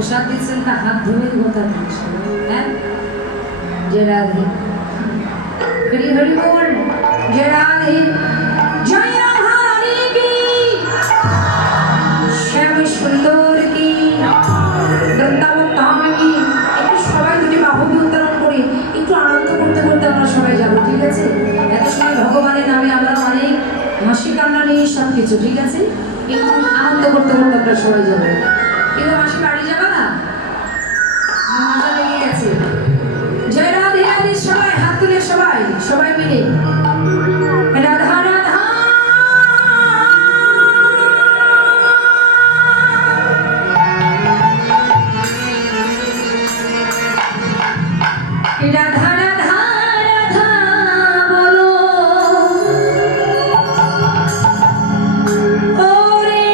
প্রসাদ দিচ্ছেন তা হাত ধরে কথা দিচ্ছেন, হ্যাঁ? জয় রাধে, হরি হরি বল, জয় রাধে, জয় রাধা রানী কি, শ্যাম সুন্দর কি, বৃন্দাবন ধাম কি। একটু সবাই দুটি বাহুকে উত্তোলন করে একটু আনন্দ করতে করতে আমরা সবাই যাবো, ঠিক আছে? এত সময় ভগবানের নামে আমরা অনেক হাসি কান্না নিয়ে সব কিছু, ঠিক আছে? একটু আনন্দ করতে করতে আমরা সবাই যাবো। কিন্তু মাসি বাড়ি যাবা না, মজা লেগে গেছে। জয় রাধে রাধে, সবাই হাত তুলে সবাই সবাই মিলে রাধা রাধা রাধা রাধা রাধা বলো, ওরে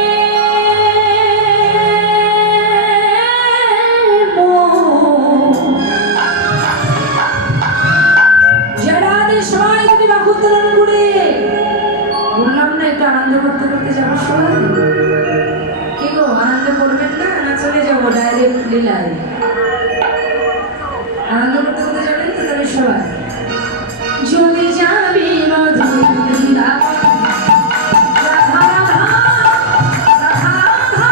জড়াদের সবাই তুমি বাহু উত্তোলন করে বললাম না একটু আনন্দ করতে করতে যাবো সবাই। কি গো, আনন্দ করবেন না, না চলে যাবো ডাইরেক্ট লীলায়? আনন্দ করতে করতে যাবেন তো তাহলে সবাই। যদি যাবি মধুর বৃন্দাবন, রাধা রাধা রাধা রাধা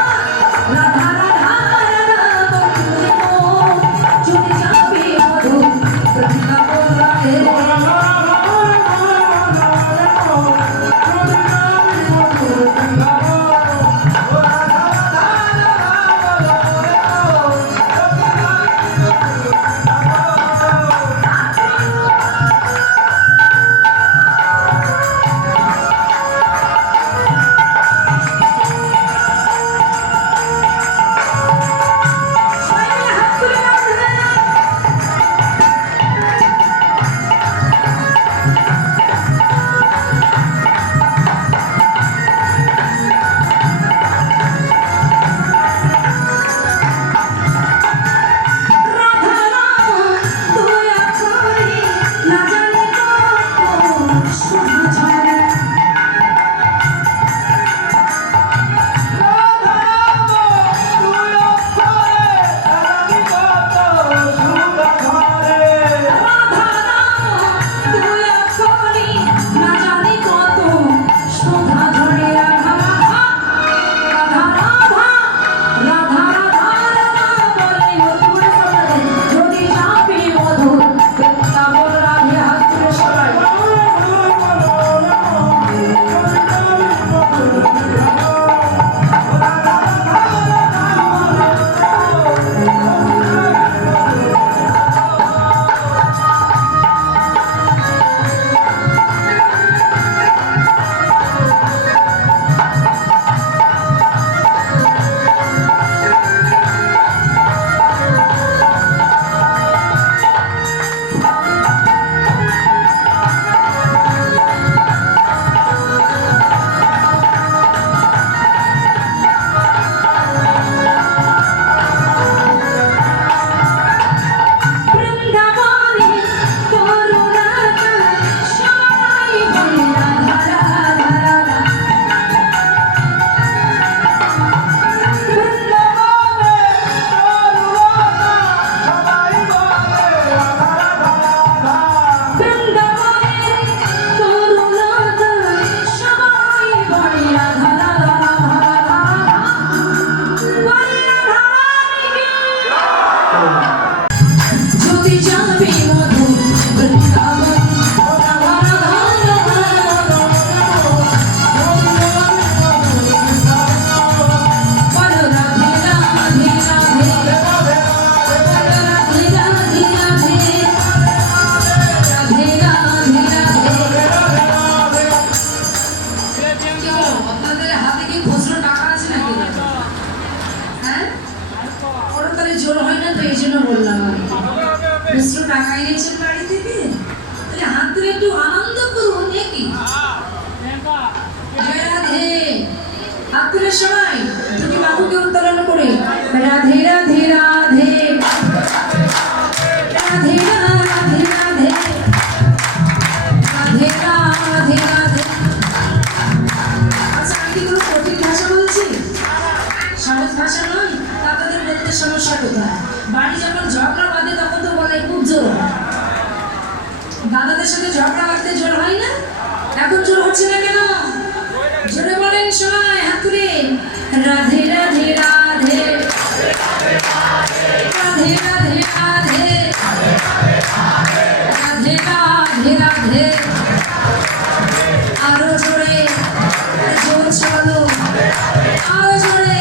রাধা রাধা বন্ধু, যদি যাবি মধুর বৃন্দাবন, রাধে টাকা এনেছেন বাড়ি থেকে, তাহলে হাত ধরে একটু আনন্দ করুন নাকি? জয় রাধে, হাত ধরে সবাই দুটি বাহুকে উত্তোলন করে রাধে রাধে রাধে রাধে রাধে রাধে রাধে রাধে রাধে। আচ্ছা, আমি কি কোনো কঠিন ভাষা বলছি? সহজ ভাষা নয়, আপনাদের বলতে সমস্যা ঝগড়া লাগতে জোর হয় না? এখন জোর হচ্ছে না কেন? জোরে বলেন সবাই হাত তুলে। রাধে রাধে রাধে রাধে রাধে রাধে রাধে রাধে রাধে। আরো জোরে, জোরছে বলো, আরো জোরে,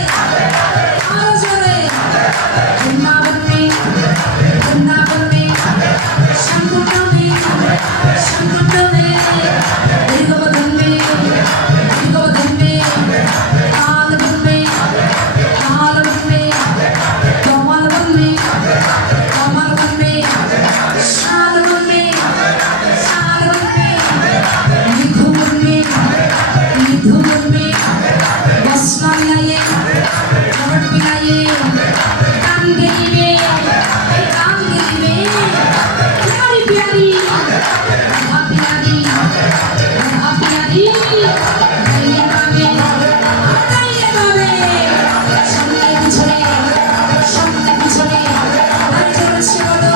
আরো জোরে। বৃন্দাবন में, বৃন্দাবন में, शंकुट में, शंकुट में, गिरिगोवर्धन में, गिरिगोवर्धन में, तालवन में, तालवन में, कमलवन में, कमलवन में, शालवन में, शालवन में, निधुवन में, निधुवन में, वस्त्र मिलाइए, कपट मिलाइए, कांगेरी में, कांगेरी में, प्यारी प्यारी, राधा प्यारी, राधा प्यारी, गाइए गावे, गाइए गावे, सामने पिछड़े, सामने पिछड़े, अरे जोर से बोलो,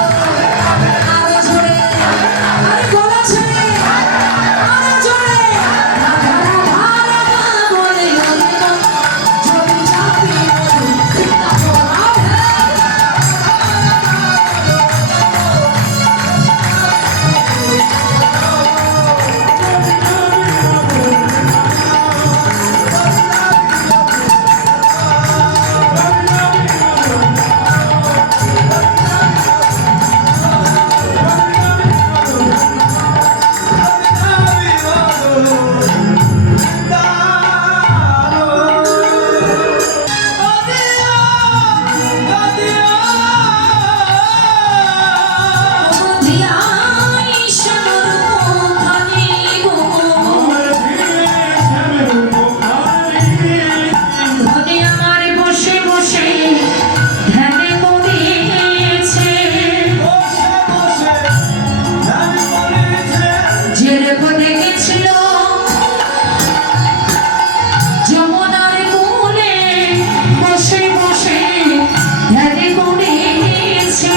अरे जोरे, अरे बोलो छड़े, अरे जोरे, राधा राधा राधा बोले बोले तो, जो भी जापी बोले, कितना बोला है। যমুনার কোলে বসে বসে ধ্যানে করেছে।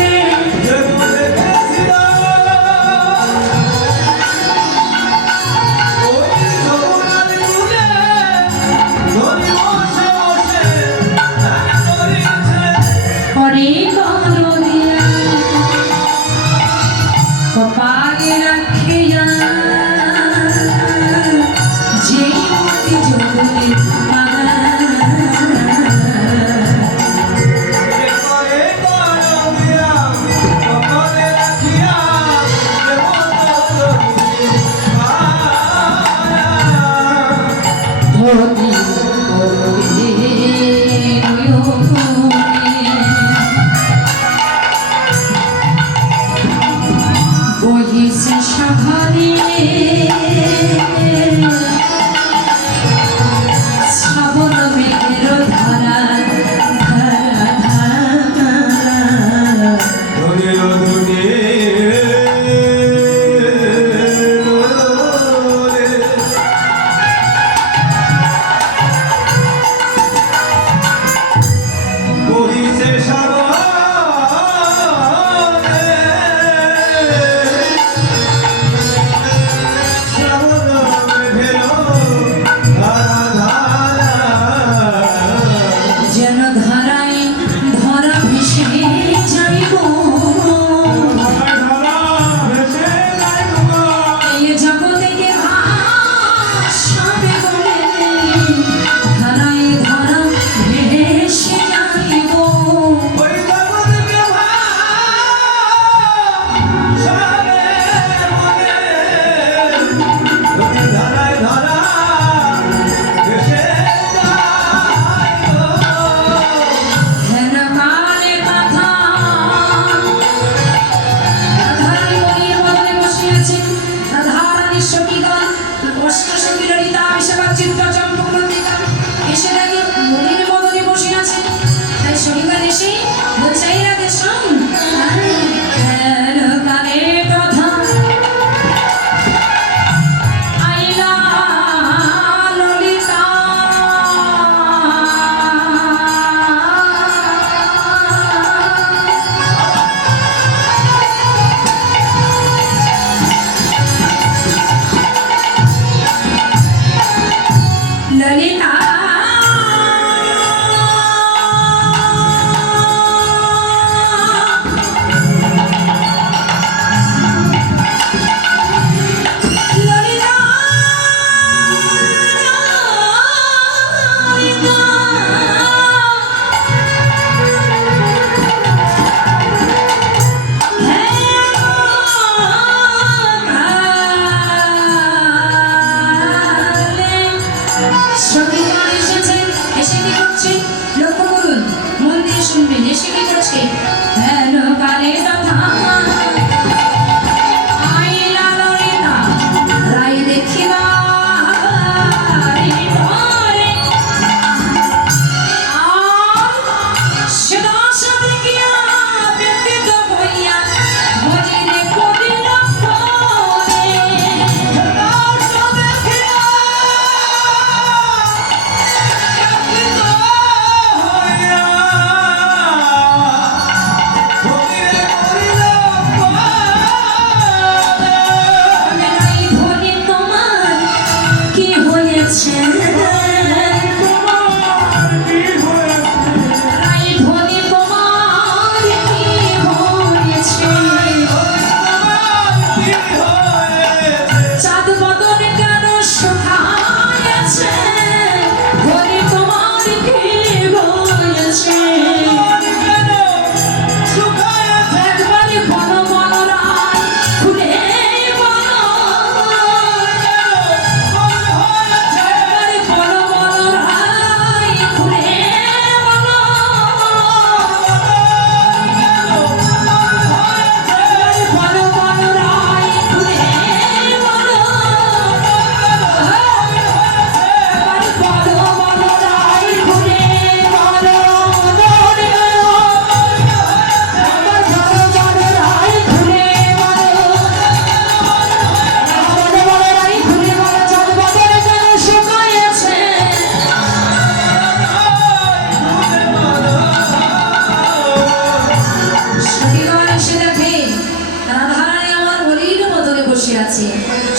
আছে।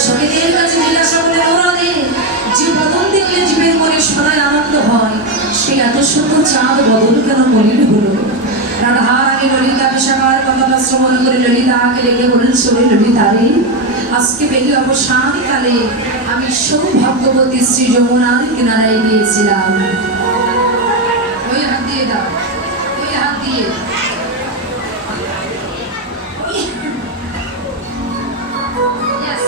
সখীদের কাছে জিজ্ঞাসা করলেন, ওরা দে যে বদন দেখলে জীবের মনে সদায় আনন্দ হয়, সে এত সুন্দর চাঁদ বদন কেন মলিন হলো? রাধারানী ললিতা বিশাখার কথা শ্রবণ করে ললিতাকে ডেকে বলেন, চলে ললিতা রে, আজকে বেলি অবসানকালে আমি সৌভাগ্যবতী শ্রী যমুনার কিনারায় গিয়েছিলাম। ওই হাত দিয়ে দাও, ওই হাত দিয়ে। Yes.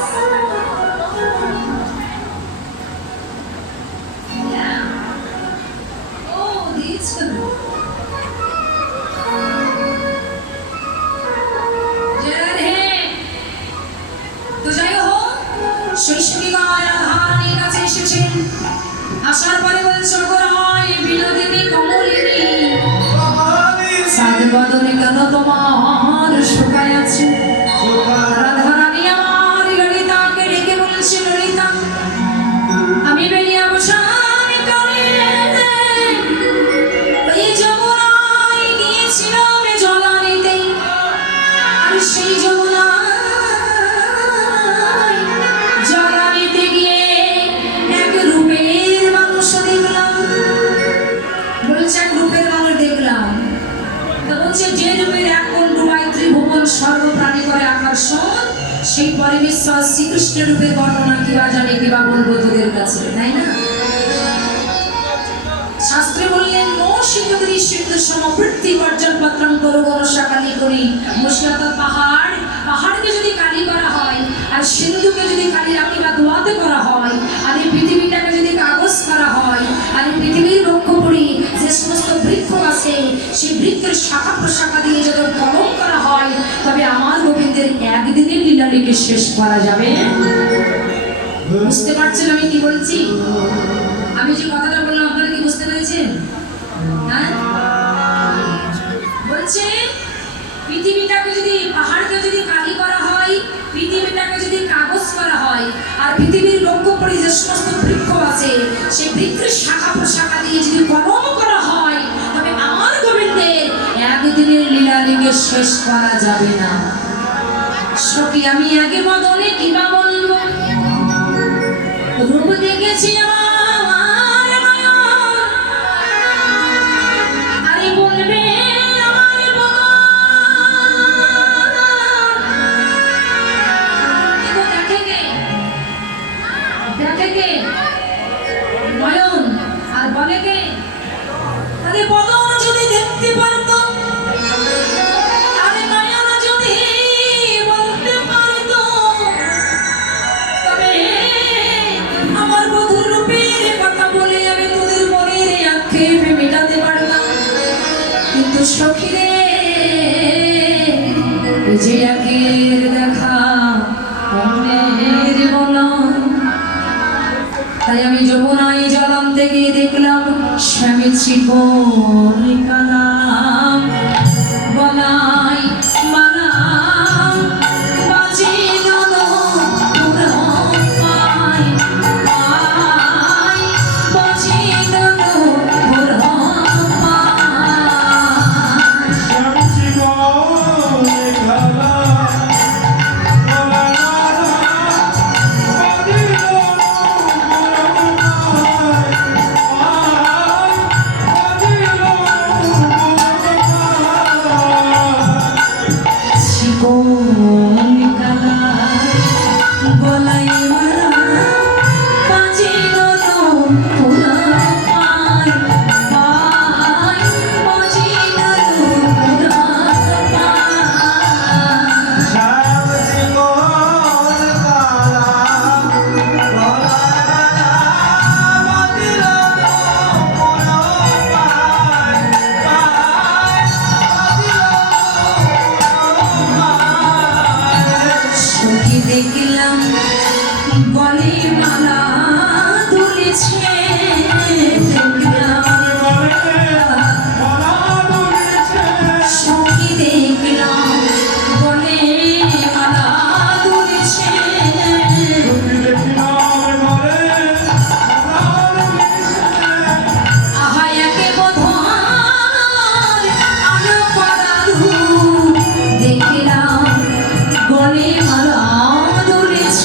Yeah. Oh, these two. আসার পরে বলছো গোরাই বিনোদিনী কমলিনী, সাত বদনে কেন তোমার শুকায় আছে? রাধারানী আমার ললিতাকে ডেকে বলছে, ললিতা আমি বেরিয়ে অবসান করে এই যমুনায় গিয়েছিলাম জল আনিতে, আর সেই সর্বপ্রাণী করে আকর্ষণ, সেই পরমেশ্বর শ্রীকৃষ্ণ রূপের বর্ণনা কিবা জানে কিবা বলবো তোদের কাছে, তাই না? শাস্ত্রে বললেন, মৌসিকগিরি সিন্ধু সমবৃত্তি বর্জন পত্রম করো গণসা কালী করি। মৌসিকতা পাহাড়, পাহাড়কে যদি কালি করা হয়, আর সিন্ধুকে যদি কালি রাখি বা দোয়াতে করা হয়, আর এই পৃথিবীটাকে যদি কাগজ করা হয়, আর এই পৃথিবীর লক্ষ্য করি যে সমস্ত বৃক্ষ আছে, সেই বৃক্ষের শাখা প্রশাখা দিয়ে যদি কলম করা হয়, তবে আমার গোবিন্দের একদিনের লীলালিকে শেষ করা যাবে। বুঝতে পারছেন আমি কি বলছি? আমি যে কথাটা বললাম আপনারা কি বুঝতে পেরেছেন? হ্যাঁ, বলছে পৃথিবীটাকে যদি, পাহাড়কে যদি কালি করা হয়, পৃথিবীটাকে যদি কাগজ করা হয়, আর পৃথিবীর লক্ষ্য করে যে সমস্ত বৃক্ষ আছে, সেই বৃক্ষের শাখা প্রশাখা দিয়ে যদি কলম করা হয়, তবে আমার গোবিন্দের একদিনের লীলালিকে শেষ করা যাবে না। সখী আমি আগে বদনে কিবা বলবো, রূপ দেখেছি আমার নয়ন, আরে বলবে আমার বদন, দেখে কে? দেখে কে? নয়ন। আর বলে কে? আরে বদন যদি দেখতে পারতো, আরে নয়ন যদি বলতে পারতো, তবে আমার বধূর রূপের কথা বলে আমি তোদের মনের আক্ষেপ মেটাতে পারলাম। কিন্তু সখী রে, যে একের দেখা মনের বলন, তাই আমি যমুনায় জল আনতে গিয়ে দেখলাম স্বামী চিকন কালাম বলাই মালাম বাজি দোনো পুরপাই পাই, বাজি দোনো পুরপাই, স্বামী চিকন কালাম দেখলাম বলে মালা তুলেছে, সখী দেখলাম বলে মালা তুলেছে, আহা একে বোধহয় আলো পরাধু, দেখলাম বলে মালা তুলেছে।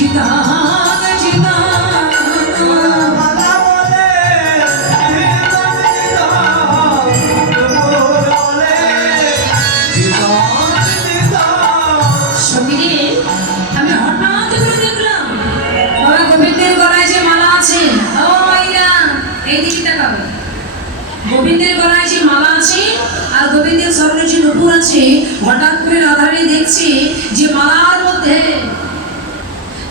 জিতান জিতান মালা বলে দিদান দিদান নূপুর বলে দিদান দিদান সঙ্গীরে আমি হঠাৎ করে দেখলাম বাবা গোবিন্দের গলায় যে মালা আছে, ও মাইরা এইদিকে তাকাও, গোবিন্দের গলায় যে মালা আছে আর গোবিন্দের স্বর্ণের যে নুপুর আছে, হঠাৎ করে রাধারানী দেখছি যে মালার মধ্যে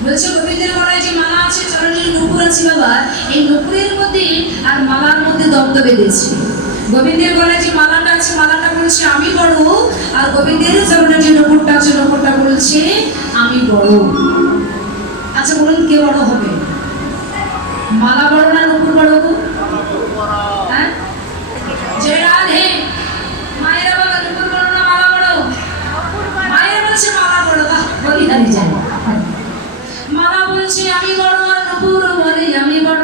বলছে গোবিন্দের গলায় যে মালা আছে, চরণের নুপুর আছে বাবা, এই নুপুরের মধ্যে আর মালার মধ্যে দ্বন্দ্ব বেঁধেছে। গোবিন্দের গলায় যে মালাটা আছে, মালাটা বলছে আমি বড়, আর গোবিন্দের চরণের যে নুপুরটা আছে, নুপুরটা বলছে আমি বড়। আচ্ছা বলুন কে বড় হবে? মালা বড় না নুপুর বড়? হ্যাঁ, যে রাধে মায়েরা বলে নুপুর বড় না মালা বড়? মায়েরা বলছে মালা বড়। বাহ, বলি হারি যায়। মালা বলছে আমি বড়, আর নুপুর বলে আমি বড়।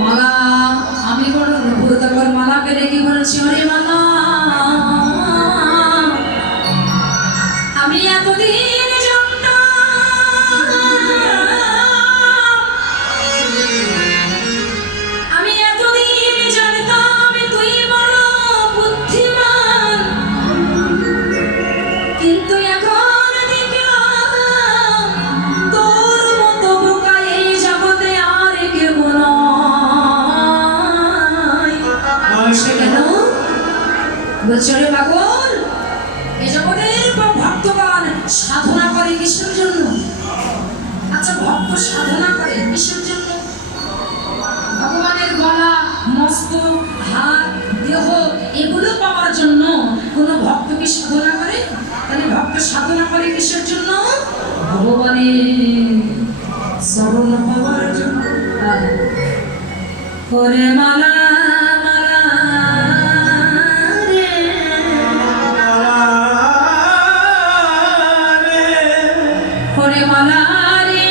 মালা আমি বড়, নুপুর তারপর মালাকে ডেকে বলছে ওরে মালা, আমি এতদিন জানতাম তুই বড় বুদ্ধিমান, কিন্তু এখন দেখলাম তোর মতো বোকা এই জগতে আর কেউ নয়। সে কেন বলছে রে পাগল, এই জগতের ভক্তগণ সাধনা করে কিসের জন্য? আচ্ছা ভক্ত সাধনা করে কিসের জন্য? ভগবানের গলা, মস্তক, হাত, দেহ এগুলো পাওয়ার জন্য কোন ভক্ত কি সাধনা করে? তাহলে ভক্ত সাধনা করে কিসের জন্য? ভগবানের শরণ পাওয়ার জন্য। করে মালা মালা রে, করে মালা রে,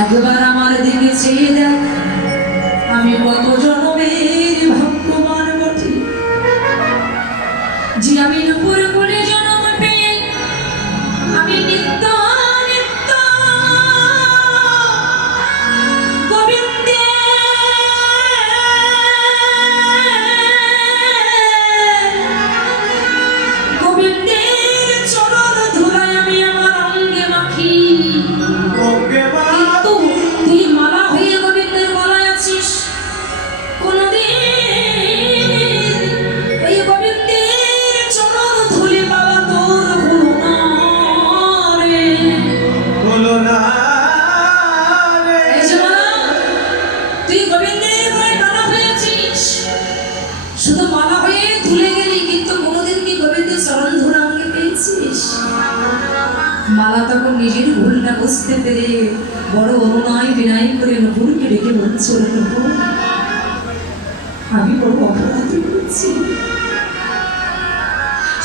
একবার আমার দিকে চেয়ে দেখ, আমি কত জন্মের ভগবান বটে, যে আমি নুপুর বলে জন্ম পেয়ে আমি নিত্য নিত্য গোবিন্দের চরণ ধুলায় আমি আমার অঙ্গে মাখি। কিন্তু তুই মালা হয়ে গোবিন্দের গলায় আছিস, কোনদিন ওই গোবিন্দের চরণ ধুলে পাওয়া তোর হলো না রে। এই যে মালা, তুই গোবিন্দের গলায় মালা হয়েছিস, শুধু মালা হয়ে ধুলে গেলি, কিন্তু কোনোদিন কি গোবিন্দের চরণ ধুলা অঙ্গে পেয়েছিস? মালা তখন নিজের ভুলটা বুঝতে পেরে বড় অনুনয় বিনয় করে নুপুরকে ডেকে বলছে ওরে নুপুর, আমি বড় অপরাধী করেছি,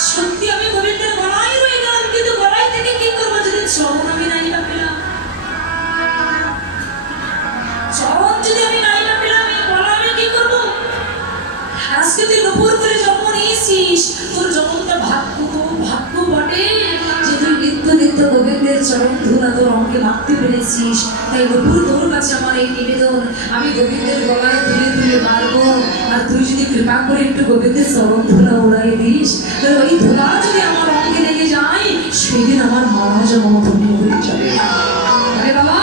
সত্যি আমি গোবিন্দের গলায় রয়ে গেলাম, কিন্তু গলায় থেকে কি করবো যদি চরণ আমি নাই না পেলাম? চরণ যদি আমি নাই না পেলাম, এই গলা আমি কি করবো? আজকে তুই নুপুর করে জন্ম নিয়েছিস, তোর জন্মটা ভাগ্য, তোর ভাগ্য বটে যে তুই নিত্য নিত্য গোবিন্দের চরণ ধুলা তোর অঙ্গে মাখতে পেরেছিস। তাই নুপুর তোর কাছে আমার এই নিবেদন, আমি গোবিন্দের গলায় তুলে তুলে মারবো, আর তুই যদি কৃপা করে একটু গোবিন্দের চরণ ধুলা উড়াই দিস, তাহলে ওই ধুলা যদি আমার অঙ্গে লেগে যায়, সেদিন আমার মারা জন্ম ধন্য হয়ে যাবে। আরে বাবা,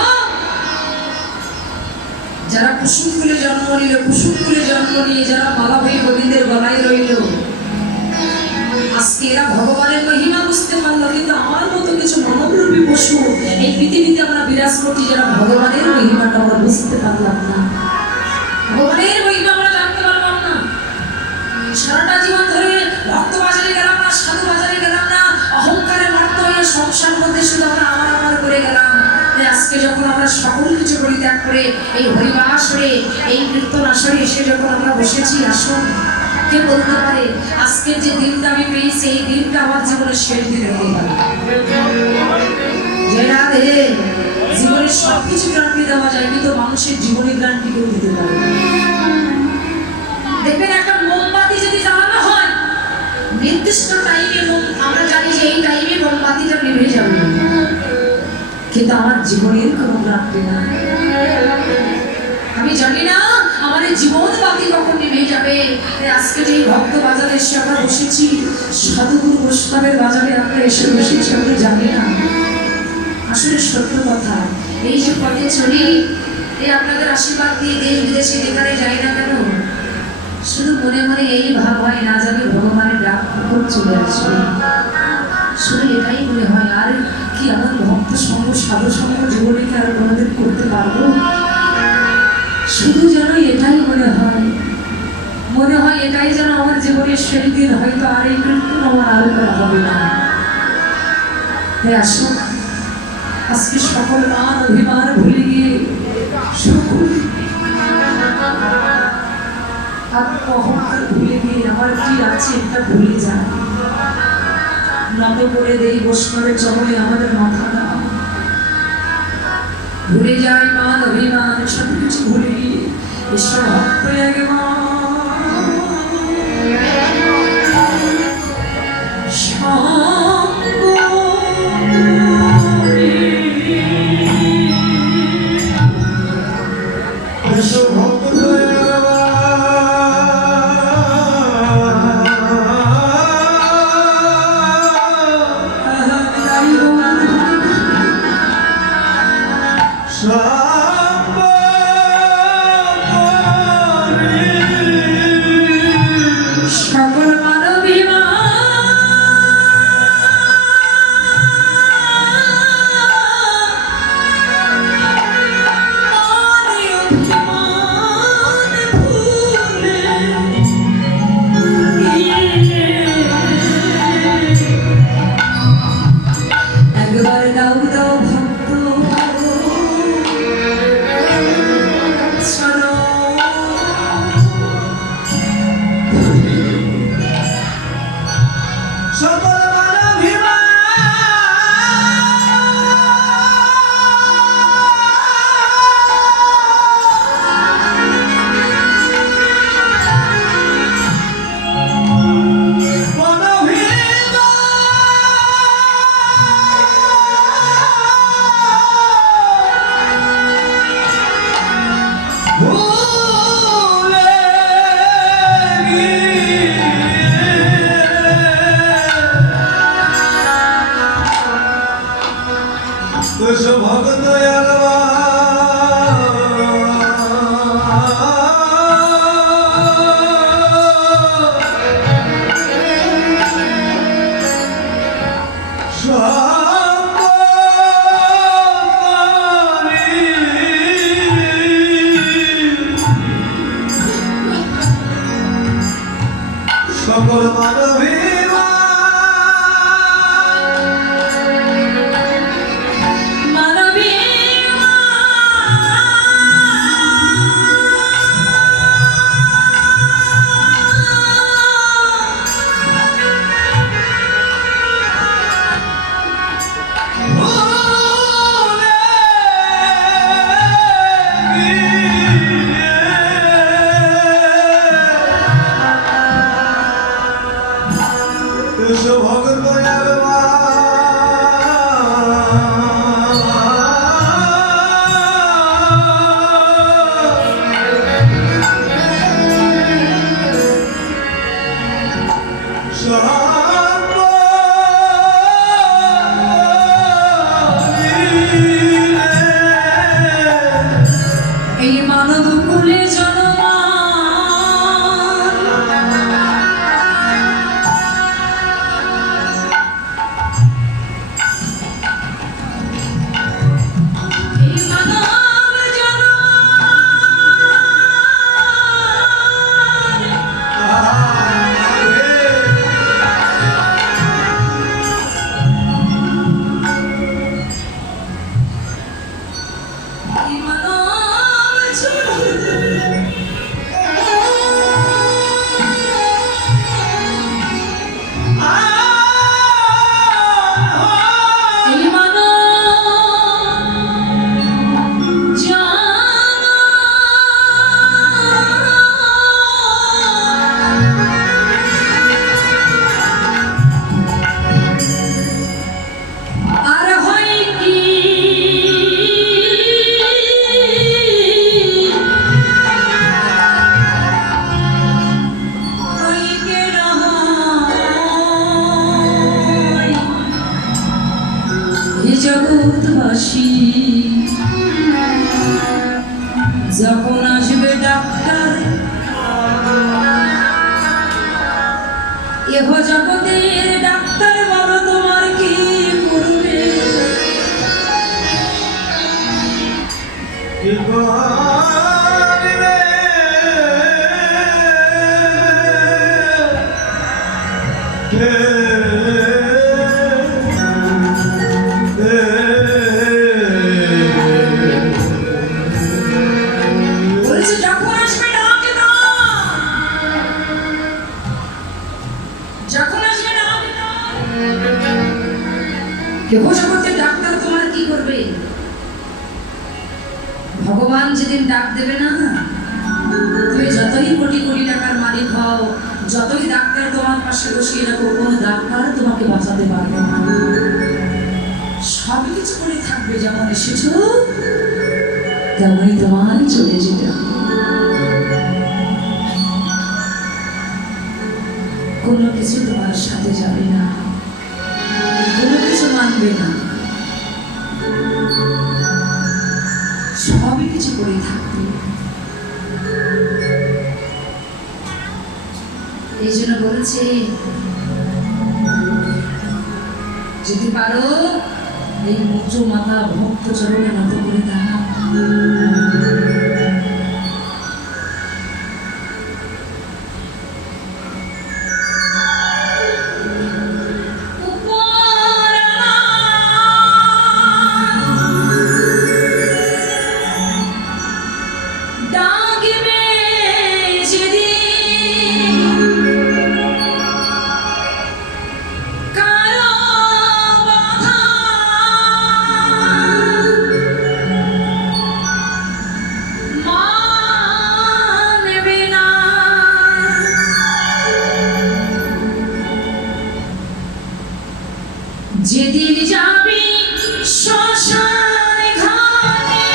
যারা কুসুম ফুলে জন্ম নিল, কুসুম ফুলে জন্ম নিয়ে যারা মালা হয়ে গোবিন্দের গলায় রইল, আজকে এরা ভগবানের মহিমা বুঝতে পারলো, কিন্তু আমার মতো কিছু মানবরূপী পশু এই পৃথিবীতে আমরা বিরাজ করছি, যারা ভগবানের মহিমাটা আমরা বুঝতে পারলাম না, ভগবানের মহিমা আমরা জানতে পারলাম না। সারাটা জীবন ধরে ভক্ত বাজারে গেলাম না, সাধু বাজারে গেলাম না, অহংকারে মর্ত হয়ে সংসার মধ্যে শুধু আমরা আমার করে গেলাম। আজকে যখন আমরা সকল কিছু পরিত্যাগ করে এই হরিবাসরে, এই কীর্তনাসরে এসে যখন আমরা বসেছি, আসুন কে বলতে পারে আজকের যে দিনটা আমি পেয়েছি, এই দিনটা আমার জীবনের শেষ দিন হতে পারে? যে রাধে, জীবনের সবকিছু গ্যারান্টি দেওয়া যায়, কিন্তু মানুষের জীবনের গ্যারান্টি কেউ দিতে পারে। দেখবেন একটা মোমবাতি নির্দিষ্ট টাইমে এবং আমরা জানি যে এই টাইমে মোমবাতিটা নিভে যাবে, কিন্তু আমার জীবনের কোনো গ্রান্তি নাই। আমি জানি না আমার এই জীবন বাতি কখন নিভে যাবে। আজকে যে ভক্ত বাজারে এসে আমরা বসেছি, সাধুগুরু বৈষ্ণবের বাজারে আমরা এসে বসেছি, আমরা জানি না। আসলে সত্য কথা, এই যে পথে চলি, এই আপনাদের আশীর্বাদ দিয়ে দেশ বিদেশে যেখানে যাই না কেন, শুধু মনে মনে এই ভাব হয় না জানি ভগবানের ডাক কখন চলে আসবে। শুধু এটাই মনে হয়, আর কি এমন ভক্ত সঙ্গ সাধু সঙ্গ জীবনে কি আর কোনোদিন করতে পারবো? শুধু যেন এটাই মনে হয় এটাই যেন আমার জীবনের সেই দিন, হয়তো আর এই কীর্তন আমার আরো করা হবে না। আসুন আজকে সকল মান অভিমান ভুলে গিয়ে সকল আত্মঅহংকার ভুলে গিয়ে আমার কি আছে এটা ভুলে যায়, নত করে দেই বৈষ্ণবের চরণে আমাদের মাথাটা, ভুলে যায় মান অভিমান সব কিছু ভুলে গিয়ে ঈশ্বর ভক্ত আগে সকল মানবীমা একবার দাও দাও ভক্ত সকল মানবীমা ভগত সকল মানবীমা ভগত এই মানব কুলে কেহ জগতের ডাক্তার বলো তোমার কি করবে? কি করিবে? বলছে যখন আসবে ডাকে দাও, যখন আসবে ডাকে দাও। কেহ জগতের ডাক্তার তোমার কি করবে? ভগবান যেদিন ডাক দেবে না, তুমি যতই কোটি কোটি টাকার মালিক হও, যতই ডাক্তার তোমার পাশে বসিয়ে রাখো, কোনো ডাক্তার তোমাকে বাঁচাতে পারবে না। সবই কিছু করে থাকবে, যেমন এসেছো তেমনই তোমার চলে যেতে হবে। কোনো কিছু তোমার সাথে যাবে না, কোনো কিছু মানবে না, সবই কিছু করে থাকবে। এই জন্য বলছে যদি পারো এই উঁচু মাথা ভক্ত চরণে নত করে দাও। যেদিন যাবি শ্মশান ঘাটে,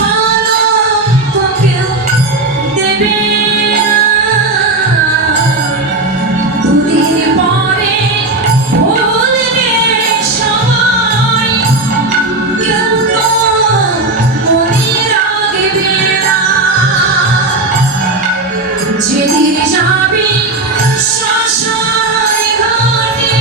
পালঙ্ক কেউ দেবে না। দুদিন পরে ভুলবে সবাই, কেউ তো মনে রাখবে না। যেদিন যাবি শ্মশান ঘাটে,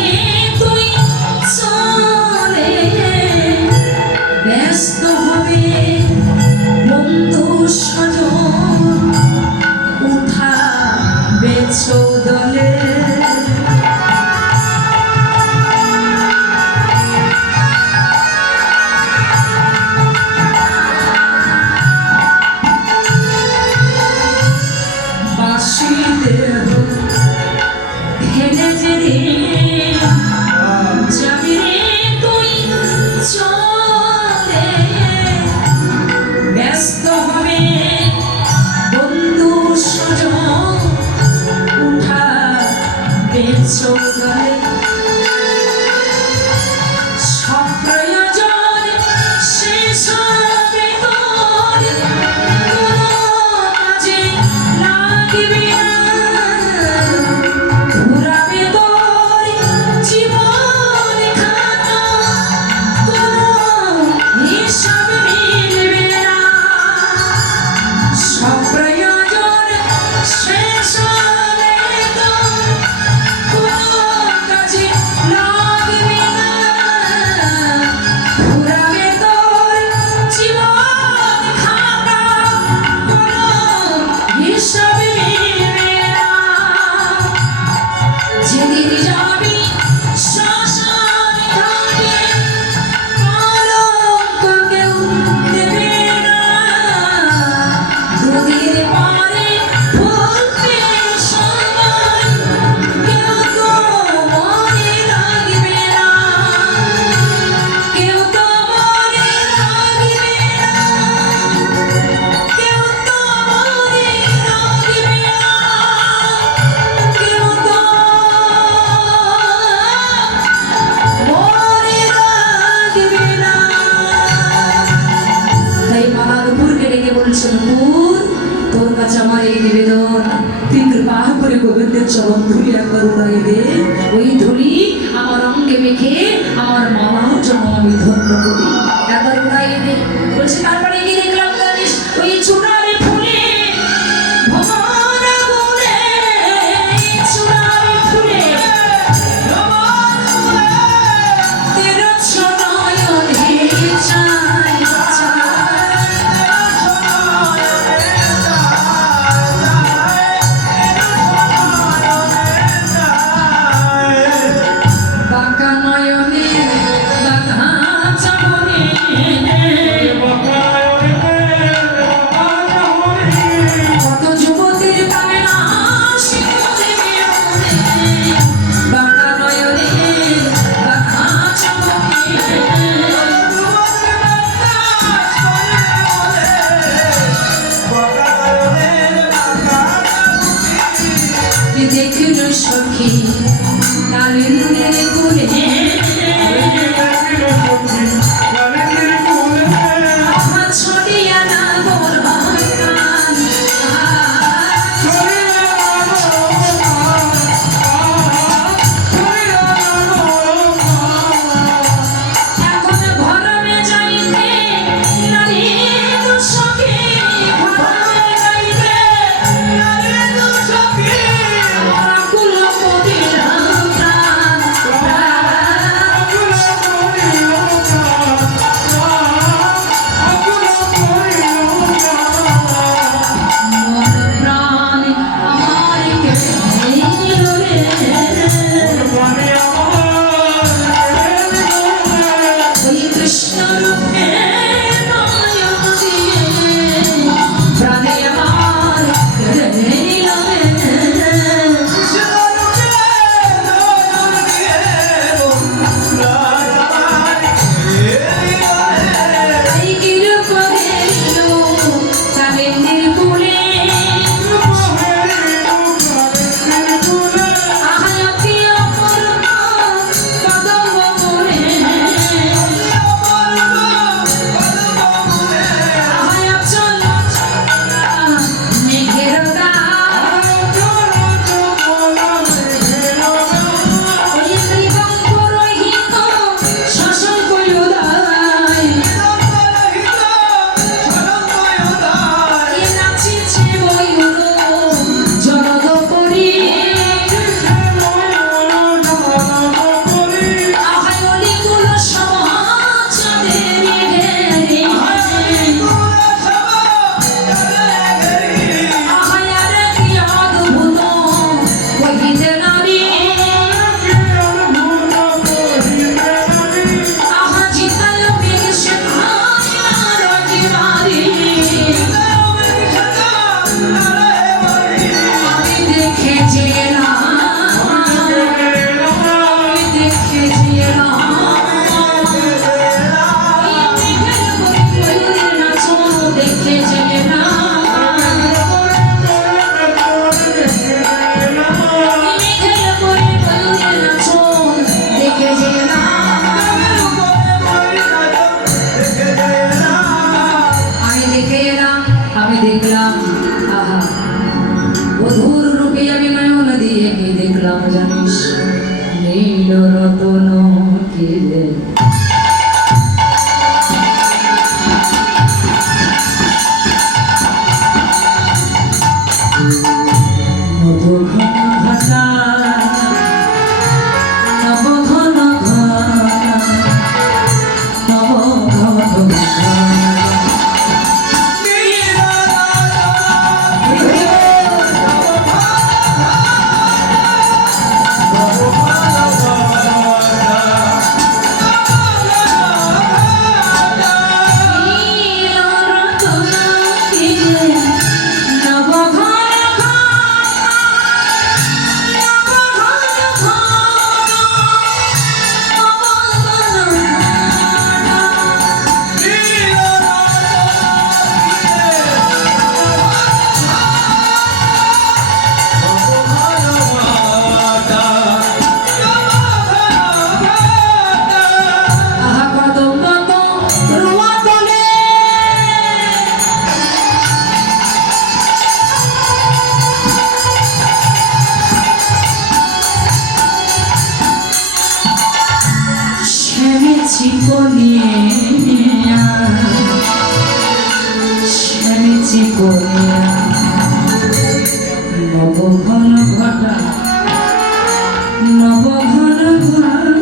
যেদিনে তুই চলে ব্যস্ত হবে বন্ধু স্বজন উঠা বেছো দলে বাঁশি দেহ ঢেলে যেদিন যাবি রে তুই চলে ব্যস্ত হবে বন্ধু স্বজন উঠা বেছো দলে সব প্রয়োজন শেষ হবে তোর কোনো কাজে লাগবে না ঘুরাবে তোর জীবন খাতা কোনো হিসাব মিলবে না সব প্রয়োজন শেষ হবে তোর কোনো কাজে লাগবে না ঘুরাবে তোর জীবন খাতা কোনো হিসাব মিলবে না যেদিন যাবি শ্মশান ঘাটে কলঙ্ক কেউ দেবে না দুদিন পরে ভুলবে সবাই কেউ তো মনে রাখবে না কেউ তো মনে রাখবে না কেউ তো মনে রাখবে না কেউ তো মনে রাখবে না তাই বাবা নুপুরকে ডেকে বলছেন নুপুর তোর কাছে আমার এই নিবেদন তুই কৃপা করে গোবিন্দের চরণ ধুলি একবার উড়াই দে ওই ধুলি আমার অঙ্গে মেখে আমার মালার জন্য আমি ধন্য করি একবার উড়াই দে বলছে তারপরে কি দেখলাম জানিস ওই চুনারে ফুলে ভরা বলে চুনারে ফুলে তেরো নয়ন হে চাই বাঁকা নয়নে বাঁধা চাবনে রতন কিরে নবঘন ঘটা নবঘন ঘটা নবঘন ঘটা নবঘন ঘটা নবঘন ঘটা নবঘন ঘটা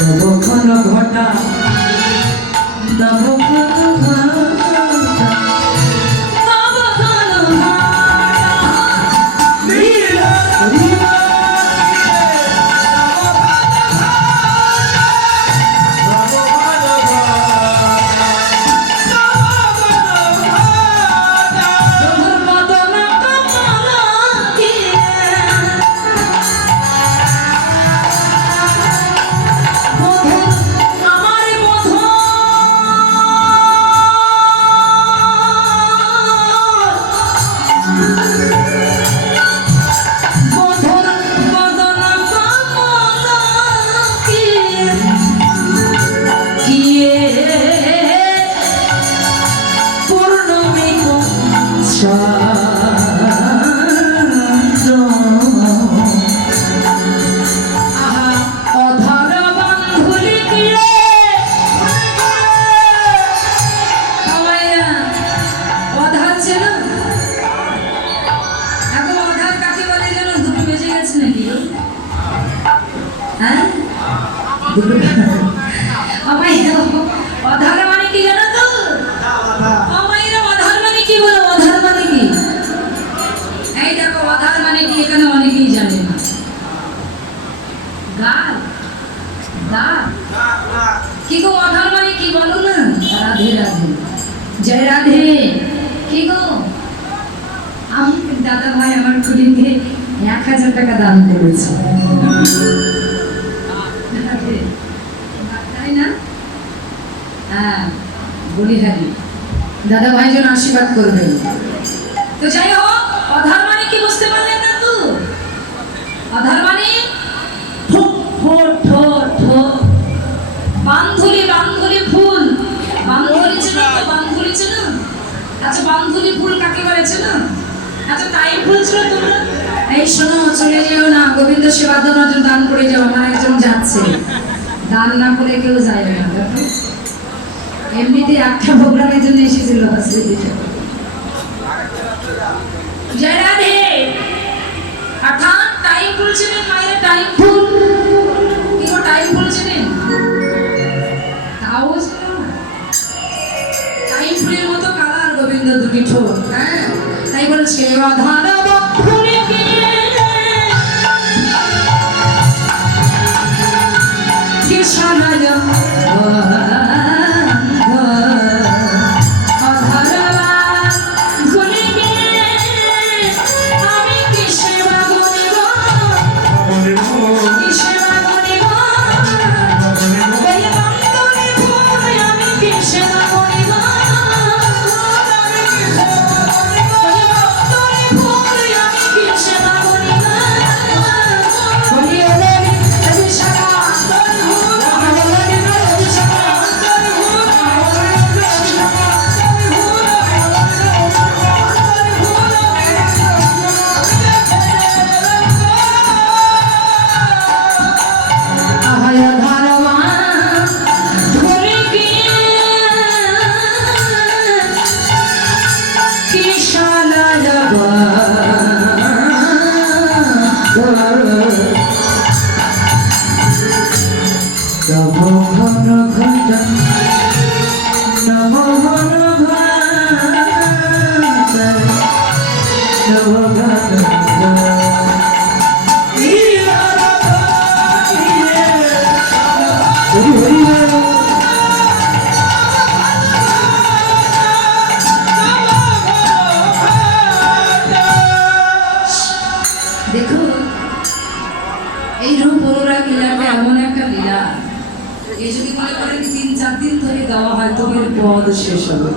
নবঘন ঘটা নবঘন ঘটা নবঘন ঘটা কি গো অধার মানে কি বলো না? রাধে রাধে, জয় রাধে। কি গো, আমি দাদা ভাই আমার খুলিতে 1000 টাকা দান করেছে। তাই না? হ্যাঁ, বলি হ্যাঁ, দাদা ভাই যেন আশীর্বাদ করবেন। তো যাই হোক, অধার মানে কি বুঝতে পারলেন না তো? অধার মানে ঠোঁট ঠোঁট ঠোঁট ঠোঁট, বান্ধুলি বান্ধুলি ফুল, বান্ধুলি চেনো তো? বান্ধুলি চেনো? আচ্ছা, বান্ধুলি ফুল কাকে বলে চেনো? আচ্ছা, তাই ফুল ছিল তোমরা? এই শোনো, চলে যেও না, গোবিন্দ সেবাদনের জন্য দান করে যাও। আমার একজন যাচ্ছে, দান না করে কেউ যায় না। দেখো, এমনিতে একটা প্রোগ্রামের জন্য এসেছিল। জয় রাধে। অর্থাৎ টাইম ফুল ছিলেন মায়ের, টাইম ফুল। কি গো, টাইম ফুল ছিলেন? তাও ছিল না। টাইম ফুলের মতো কালার গোবিন্দ দুটি ঠোঁট। হ্যাঁ, তাই বলছে অধার বক্ষুরে কৃষ্ণায় দেখো, এই রূপ অনুরাগ লীলাটা এমন একটা লীলা, এই যদি মনে করেন 3-4 দিন ধরে দেওয়া হয় তবে এর পদ শেষ হবে।